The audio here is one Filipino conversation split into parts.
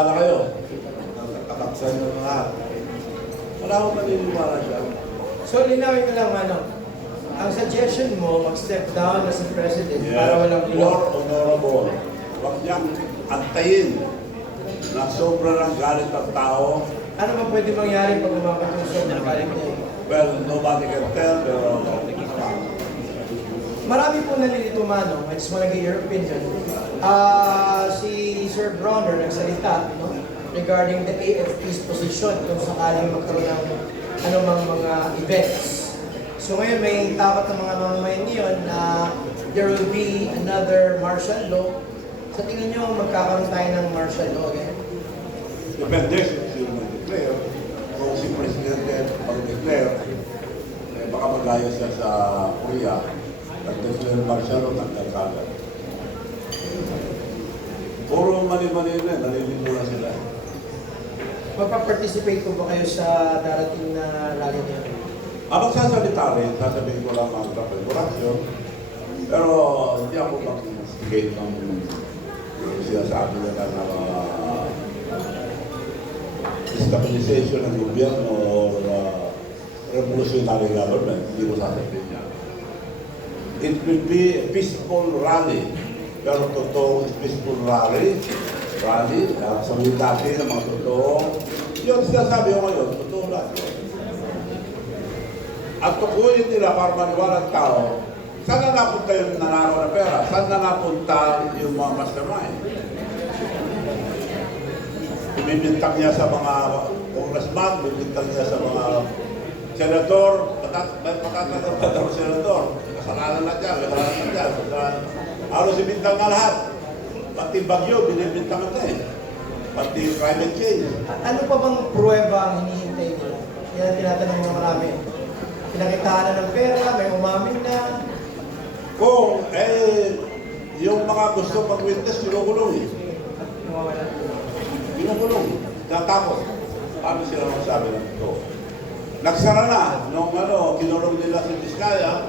Handa na kayo. Nakataksan nyo na lahat. Wala akong maniniwala dyan. So, linawin ko lang, ang suggestion mo, mag-step down as a president para walang More honorable. Huwag niyang antayin na sobra ng galit ng tao. Ano ba pwede mangyari pag umabot yung sobrang galit niya? Well, nobody can tell, pero Marami po nalilito, Manong. I just want to get your opinion. Si Sir Bronner nagsalita, no, regarding the AFP's position kung sakaling magkaroon ng anumang mga events. So ngayon may takot ng mga mamamayan ngayon na there will be another martial law. Sa tingin nyo, magkakaroon tayo ng martial law again? depende kung sino mag-declare. Kung si Presidente mag-declare, baka magaya siya sa Korea. Nag-declare martial law, nagkakagat. Puro mali-mali na, nalilito na sila. Magpa-participate po ba kayo sa darating na rally niya? Magsasalita rin, sasabihin ko lang ang preparation. Pero hindi ako mag-instigate ng sinasabi nila na destabilization ng gobyerno or revolutionary government. Hindi ko sasabihin niya. It will be a peaceful rally. Pero totoo peaceful rally, sabihin natin ng mga totoo. Yun sinasabi ko ngayon, totoo lang. At tukuyin nila para maniwala ng tao, saan na napunta yung nanakaw na pera? Saan na napunta yung mga mastermind? Bibintang niya sa mga congressman, bibintang niya sa mga senador, patatanong pa ng senador. Kasalanan na dyan, kasalanan na dyan. Halos ibintang na lahat. Pati bagyo, binibintang na eh. Pati climate change. Ano pa bang pruweba ang hinihintay nila? Yan ang tinatanong ng marami. Pinakitaan na ng pera, may umamin na. Kung yung mga gusto mag-witness, kinukulong eh. Kinukulong. Natapos. Paano sila magsabi ng ito? Nagsara na. Nung kinulong nila si Vizcaya,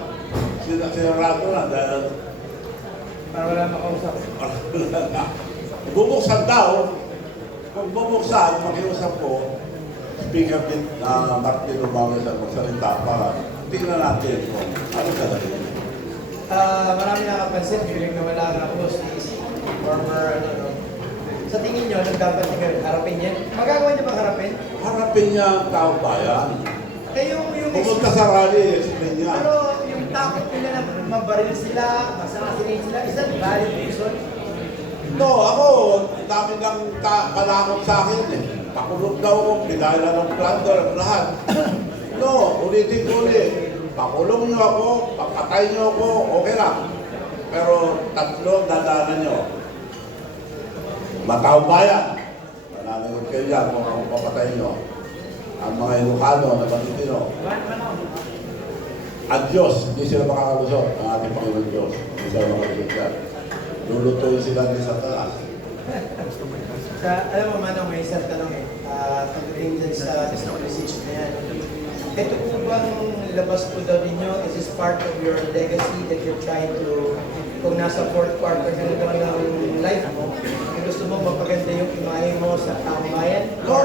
sinarado na dahil Para wala makausap. bubuksan daw. Kung bubuksan, makiusap ko, Speaker din Martin Romualdez ang magsalita para tingnan natin kung ano sa dali. Marami nakapansin, feeling na wala na po si former, Sa tingin nyo, nagdapat harapin niya? Magagawa niya bang harapin? Harapin niya ang taong bayan. Yung Pumunta sa rally, explain niya. Pero yung takot nila na mabaril sila, masasinin sila, isang valid reason. No, ako, dami ng panakot sa akin eh. Pakulog daw ako, pinailan ng plunder, lahat. No, ulitin ko ulit. Pakulong niyo ako, papatay niyo ako, okay lang. Pero tatlo ang dadaanan niyo. Mataong bayan. Mananagot kayo yan kung ako papatay niyo. Ang mga Ilocano na Banitino. At Diyos, hindi sila makakalusot. Ang ating Panginoon Diyos. Hindi sila makalusot yan. Lulutuin sila ni Satanas. Alam mo, Manong, may isang tanong pagdating dyan sa destabilization na yan. Ito po bang labas po daw ninyo, is this part of your legacy that you're trying to, kung nasa fourth quarter ka na daw ng life mo, gusto mo mapaganda yung imahe mo sa taong bayan? No.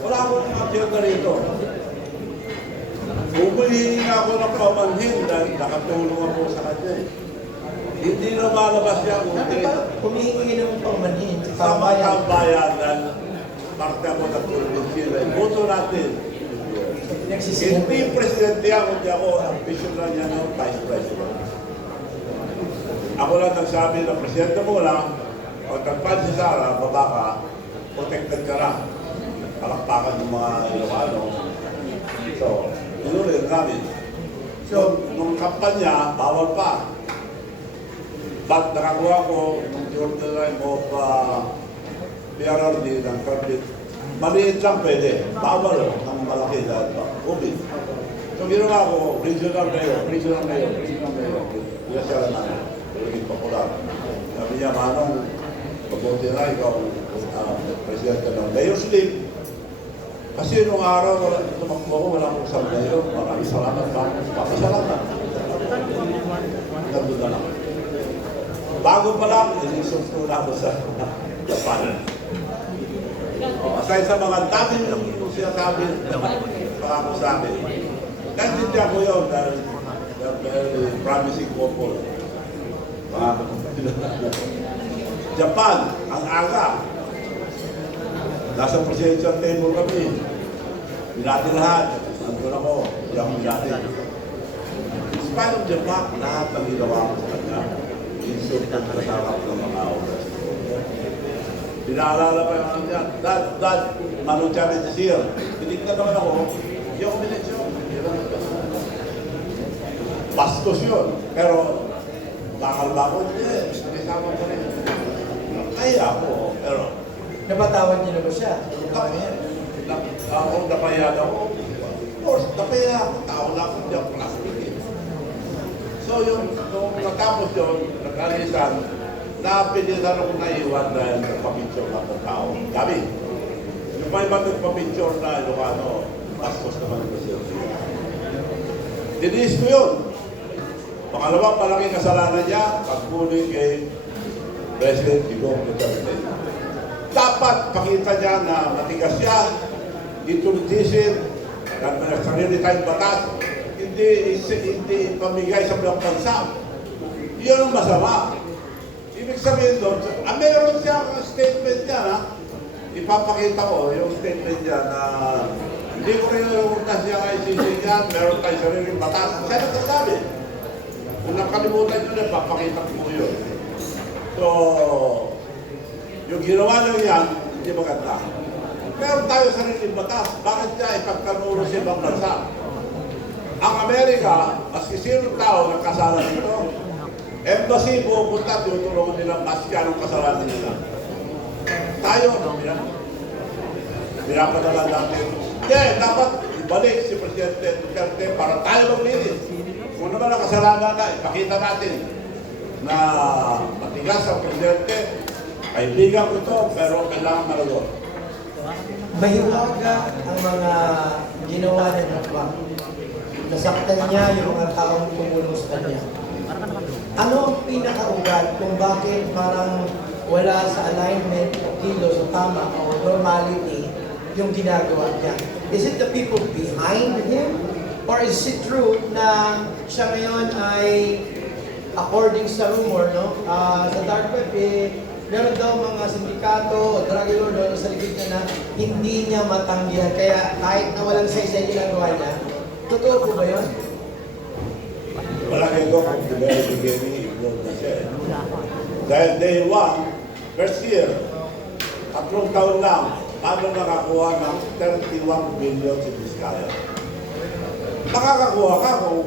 Wala akong agenda rito. Bumili nga ako ng pamanhin dahil nakatulong ako sa kanya. Hindi na malabas yan. Humihingi ng pangmanhin Sa sa taong bayan. mga bayan dahil parte ako ng probinsya. Boto natin. Hindi presidente ako, kundi ako ang vision na niya ng vice president. Ako lang nagsabi na presidente mo lang, pag tagpan si Sara, baba ka, protected ka na. Palakpakan ng mga Ilocano. So, inulit namin. So, nung kampanya, bawal pa. But nakakuha ko ng Jordan Line of PRRD ng permit. Maliit lang pwede. Bawal ang malaki dahil pa. COVID. So, ginawa ko, regional mayor. Kaya siya lang namin. Naging popular. Sabi niya, Manong, mabuti na ikaw presidente ng Mayor's League. Kasi nung araw, tumakbo ko, wala akong isang mayor. Maraming salamat pa. Papasalamat. Nandun na lang. Bago pa lang, inisok ko na ako sa Japan. Aside sa mga dami yung sinasabi, pangako sa akin. Kahit hindi ako yun, dahil very promising couple. Japan, ang aga. Nasa presidential table kami. Binati lahat. Nandun ako. Hindi ako binati. In spite of the fact, lahat ang ginawa ko sa kanya. Insult ang kasarap ng mga oras. Pinaalala pa yung ano niya. Dad, Manong Challenge is here. Tinignan naman ako. Hindi ako binensyon. Bastos yun. Pero, kakalba ko, hindi. Kasama ko rin. Kaya ako, pero... Napatawad niyo na ba siya? Ako, napaya na ako. Of course, napaya ako. Tao na ako, hindi ako plastic eh. So, nung natapos yun, nagkalisan, napilitan ako naiwan dahil nagpapicture na ng tao. Gabi. Yung may iba nagpapicture na Ilocano, bastos naman ko siya. Diniis ko yun. Pangalawang malaking kasalanan niya, pagkuling kay President Digong Duterte. Dapat pakita niya na matigas siya, intulitin, at may sarili tayong batas, hindi pamigay sa mga bansa. Iyon ang masama. Ibig sabihin doon, meron siya statement niya na, ipapakita ko yung statement niya na hindi ko rin nalungkutan siya kay sisinyan, meron tayong sariling batas. Siya nagsasabi. Kung nakalimutan nyo na, papakita ko yun. So, yung ginawa nyo yan, hindi maganda. Meron tayo sariling batas. Bakit niya ipagkanuro sa ibang bansa? Ang Amerika, maski sinong tao nagkasala dito, embassy pupunta, tutulungan nilang maski anong kasalanan nila. Tayo, pinapadala natin. Hindi, dapat ibalik si Presidente Duterte para tayo maglinis. Kung naman ang kasalanan na, ipakita natin na matigas ang Presidente, kaibigan ko ito, pero kailangan malagot. Mahiwaga ang mga ginawa ng Trump. Nasaktan niya yung mga taong tumulong sa kanya. Ano ang pinakaugat kung bakit parang wala sa alignment o kilos o tama o normality yung ginagawa niya? Is it the people behind him? Or is it true na siya ngayon ay, according sa rumor, no, sa dark web, meron daw mga sindikato o drug lord o sa likod niya na hindi niya matanggihan. Kaya kahit na walang say-say ginagawa niya, totoo po ba yun? Malaki ko kung the very beginning, i-upload na siya. Dahil day one, first year, 3 taon lang, paano nakakuha ng 31 billion si Vizcaya? Makakakuha ka kung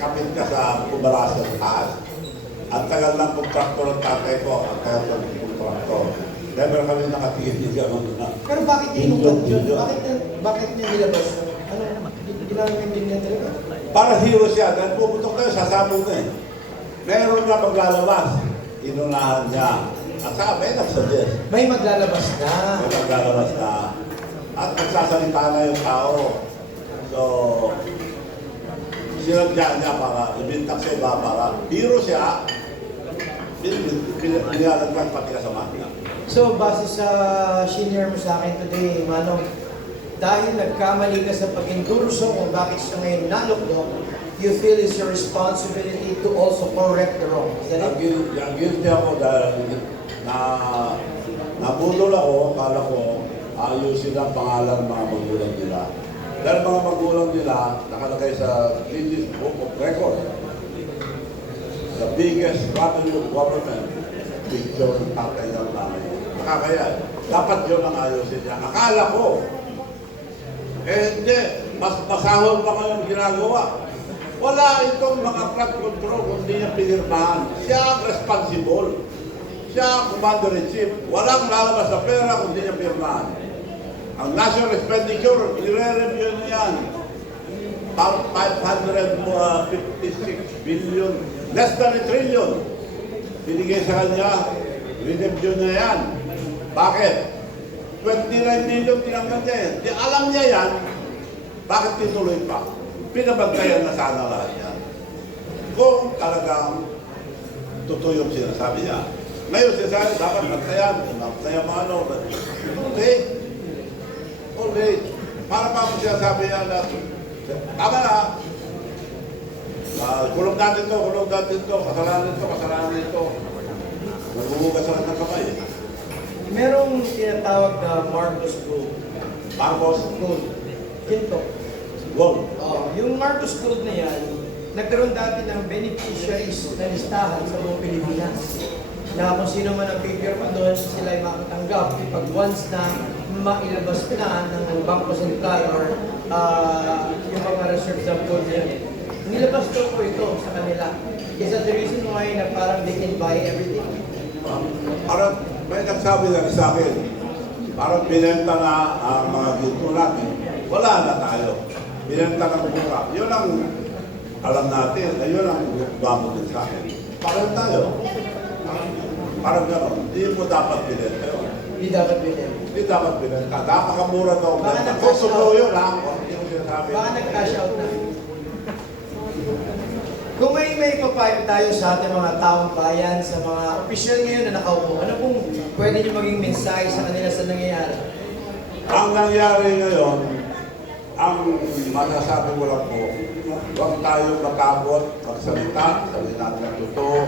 kapit ka sa kumbarasan taas. Ang tagal ng kontraktor ng tatay ko, ang tagal ng kontraktor. Never kami nakatingin din ka na. Pero bakit niya inukat yun? Bakit niya nilabas? Ano? Ginagawa din niya talaga? Para hero siya, dahil puputok tayo, sasabog na eh. Meron na maglalabas, inunahan niya. At sabi, nagsuggest. May maglalabas na. May maglalabas na. At magsasalita na yung tao. So, sinadya niya para ibintang sa iba para hero siya, pinalagyan pati kasama niya. So, base sa senior mo sa akin today, Manong, dahil nagkamali ka sa pag-endurso kung bakit siya ngayon nalukdok, you feel it's your responsibility to also correct the wrong. Is that it? Ang guilty ako dahil nabudol ako, akala ko ayusin ang pangalan ng mga magulang nila. Dahil mga magulang nila nakalagay sa Guinness Book of Records. The biggest family of government, picture ng tatay ng nanay. Nakakaya. Dapat yun ang ayusin niya. Akala ko, hindi, mas masahol pa ngayon ginagawa. Wala itong mga flood control kung hindi niya pinirmahan. Siya ang responsible. Siya ang commander-in-chief. Walang lalabas na pera kung hindi niya pinirmahan. Ang national expenditure, i-re-review na yan. 556 billion, less than a trillion. Binigay sa kanya, re-review na yan. Bakit? 29 billion tinanggal niya yan. Di alam niya yan, bakit tituloy pa? Pinabantayan na sana lahat yan. Kung talagang totoo yung sinasabi niya. Ngayon sinasabi, dapat bantayan, bantayan mga ano. Okay? Always. Para pa siya sabi niya na, tama na. Kulong natin to, kasalanan ito. Nagbubugas lang ng kamay. Merong tinatawag na Marcos Gold. Marcos, Gold. Ginto. gold. Yung Marcos Gold na yan, nagkaroon dati ng beneficiaries na listahan sa buong Pilipinas. Na kung sino man ang pipirma doon, sila ay makatanggap pag once na mailabas na ng Bangko Sentral or yung mga reserves ng gold yan. Nilabas daw po ito sa kanila. Is that the reason why na parang they can buy everything? Parang may nagsabi na sa akin, parang binenta na ang mga ginto natin. Wala na tayo. Binenta ng buka. Yun ang alam natin, ayun ang gamot din sa akin. Parang tayo. Parang gano'n. Hindi mo dapat binenta yun. Hindi dapat bilhin. Hindi dapat binenta. Napakamura daw. Baka nag-cash Gusto out. yun ha. Hindi mo sinasabi. Baka nag-cash out na. Kung may papayo tayo sa ating mga taong bayan, sa mga opisyal ngayon na nakaupo, ano pong pwede nyo maging mensahe sa kanila sa nangyayari? Ang nangyari ngayon, ang masasabi ko lang po, huwag tayo matakot, magsalita, sabihin natin ang totoo,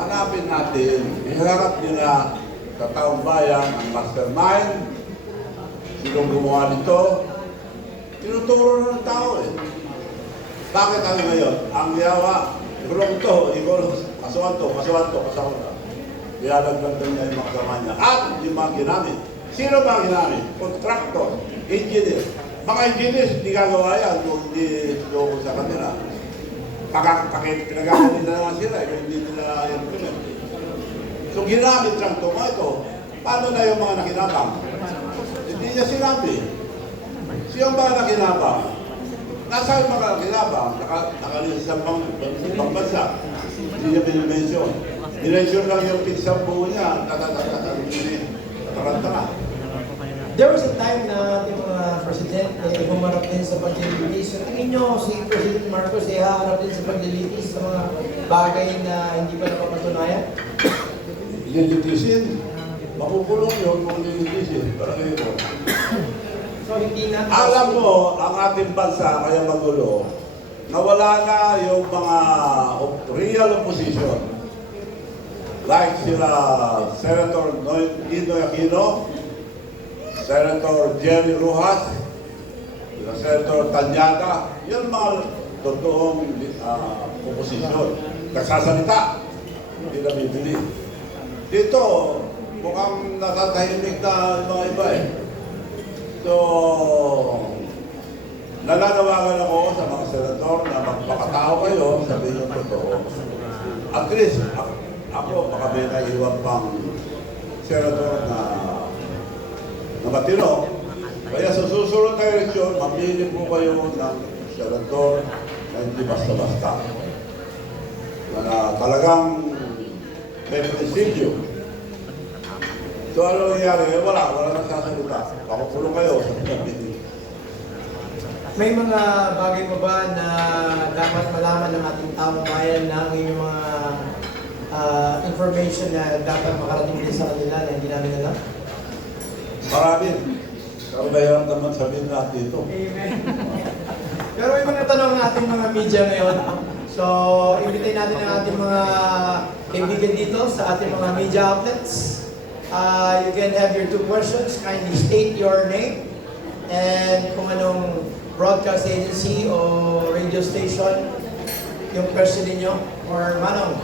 hanapin natin, iharap nila sa taong bayan ang mastermind, sinong gumawa nito, tinuturo ng tao eh. Bakit kami ngayon? Ang yawa, ikulong to, kasuhan to. Ilalagdag niya yung mga kasama niya. At yung mga ginamit. Sino ba ang ginamit? Contractor, engineer. Mga engineers, hindi gagawa yan kung hindi loko sa kanila. Pinagkakalit na naman sila kung hindi nila yan pinag. So ginamit lang ito. Paano na yung mga nakinabang? Hindi niya sinabi. Siyang ba nakinabang? Nasa yung mga nakinabang, nakalilis sa pangbansa. Hindi niya binimensyon. Dinensyon lang yung pinsang buo niya, tarantara. There was a time na ating mga presidente humarap din sa paglilitis. So, tingin nyo si President Marcos ay haharap din sa paglilitis sa mga bagay na hindi pa napapatunayan? Lilitisin. Makukulong yun kung lilitisin. Parang yun. So, hindi na... Alam mo, ang ating bansa, kaya magulo, nawala na yung mga real opposition. Like sila Senator Ninoy Aquino, Senator Jerry Rojas, sila Senator Tanyada, yun mga totoong opposition. Nagsasalita, hindi na bibili. Dito, mukhang natatahimik na mga iba eh. So, nananawagan ako sa mga senator na magpakatao kayo, sabihin yung totoo. At least, ako, baka may naiwan pang senator na matino. Kaya sa susunod na eleksyon, mamili po kayo ng senator na hindi basta-basta. Na talagang may prinsipyo. So ano nangyari? Wala nagsasalita. Pakukulong kayo. May mga bagay pa ba na dapat malaman ng ating taong bayan na ang inyong mga information na dapat makarating din sa kanila na hindi namin alam? Marami. Pero mayroon naman sabihin natin ito. Amen. Pero may mga tanong ng ating mga media ngayon. So, invite natin ang ating mga kaibigan dito sa ating mga media outlets. You can have your 2 questions. Kindly state your name and kung anong broadcast agency o radio station yung question ninyo or Manong.